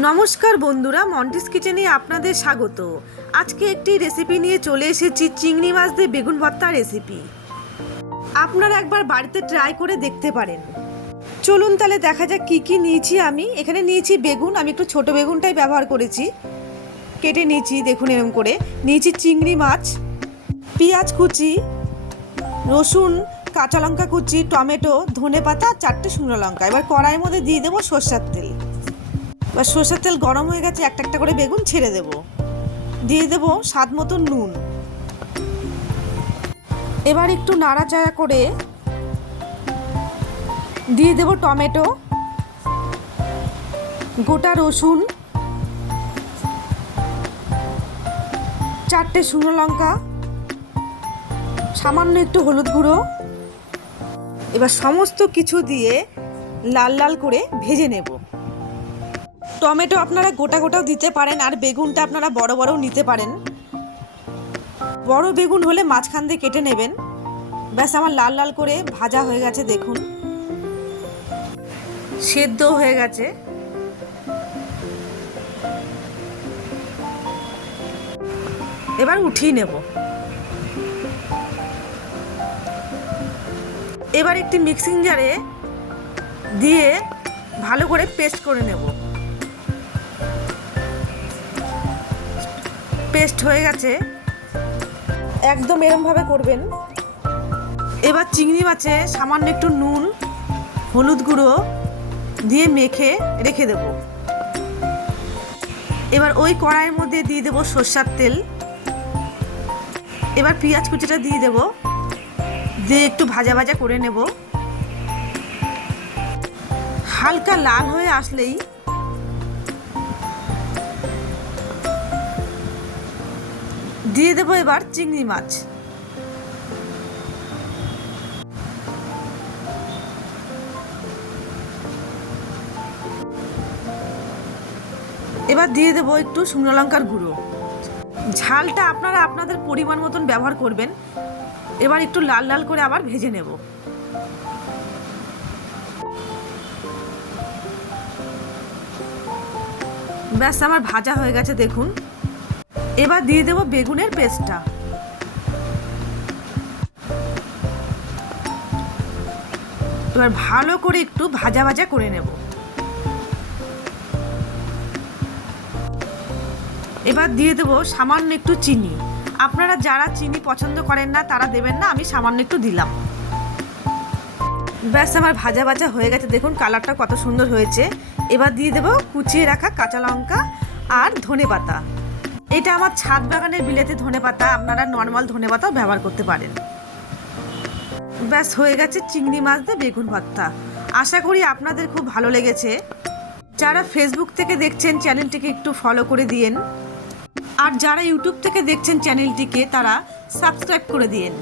নমস্কার বন্ধুরা, মন্টিস কিচেনে আপনাদের স্বাগত। আজকে একটি রেসিপি নিয়ে চলে এসেছি, চিংড়ি মাছ দিয়ে বেগুন ভর্তা রেসিপি। আপনারা একবার বাড়িতে ট্রাই করে দেখতে পারেন। চলুন তাহলে দেখা যাক কি কি নিয়েছি। আমি এখানে নিয়েছি বেগুন, আমি একটু ছোট বেগুনটাই ব্যবহার করেছি, কেটে নিয়েছি দেখুন এরকম করে। নিয়েছি চিংড়ি মাছ, পেঁয়াজ কুচি, রসুন, কাঁচা লঙ্কা কুচি, টমেটো, ধনেপাতা, 4টে শুকনো লঙ্কা। এবার কড়াইয়ের মধ্যে দিয়ে দেবো সরষের তেল। এবার সরষের তেল গরম হয়ে গেছে, একটা একটা করে বেগুন ছেড়ে দেব। দিয়ে দেব স্বাদ মতো নুন। এবার একটু নাড়াচাড়া করে দিয়ে দেব টমেটো, গোটা রসুন, 4টে শুকনো লঙ্কা, সামান্য একটু হলুদ গুঁড়ো। এবার সমস্ত কিছু দিয়ে লাল লাল করে ভেজে নেব। টমেটো আপনারা গোটা গোটাও দিতে পারেন, আর বেগুনটা আপনারা বড় বড়ও নিতে পারেন। বড় বেগুন হলে মাঝখান দিয়ে কেটে নেবেন। ব্যাস আমার লাল লাল করে ভাজা হয়ে গেছে দেখুন, সেদ্ধ হয়ে গেছে। এবার উঠিয়ে নেব। এবার একটি মিক্সিং জারে দিয়ে ভালো করে পেস্ট করে নেব। পেস্ট হয়ে গেছে, একদম এরমভাবে করবেন। এবার চিংড়ি মাছে সামান্য একটু নুন, হলুদ গুঁড়ো দিয়ে মেখে রেখে দেব। এবার ওই কড়াইয়ের মধ্যে দিয়ে দেব সরষের তেল। এবার পেঁয়াজ কুচিটা দিয়ে দেব, দিয়ে একটু ভাজা ভাজা করে নেব। হালকা লাল হয়ে আসলেই দিয়ে দেবো এবার চিংড়ি মাছ। এবার দিয়ে দেবো একটু শুকনো লঙ্কার গুঁড়ো। ঝালটা আপনারা আপনাদের পরিমাণ মতন ব্যবহার করবেন। এবার একটু লাল লাল করে আবার ভেজে নেব। ব্যাস আমার ভাজা হয়ে গেছে দেখুন। এবার দিয়ে দেব বেগুনের পেস্টটা। এবার ভালো করে একটু ভাজা ভাজা করে নেব। এবার দিয়ে দেব সামান্য একটু চিনি। আপনারা যারা চিনি পছন্দ করেন না তারা দেবেন না, আমি সামান্য একটু দিলাম। ব্যাস আমার ভাজা ভাজা হয়ে গেছে দেখুন, কালারটা কত সুন্দর হয়েছে। এবার দিয়ে দেব কুচিয়ে রাখা কাঁচা লঙ্কা আর ধনেপাতা। এটা আমার ছাদ বাগানের বিলেতি ধনেপাতা, আপনারা নর্মাল ধনেপাতাও ব্যবহার করতে পারেন। ব্যাস হয়ে গেছে চিংড়ি মাছ দিয়ে বেগুন ভর্তা। আশা করি আপনাদের খুব ভালো লেগেছে। যারা ফেসবুক থেকে দেখছেন চ্যানেলটিকে একটু ফলো করে দিয়েন, আর যারা ইউটিউব থেকে দেখছেন চ্যানেলটিকে তারা সাবস্ক্রাইব করে দিয়েন।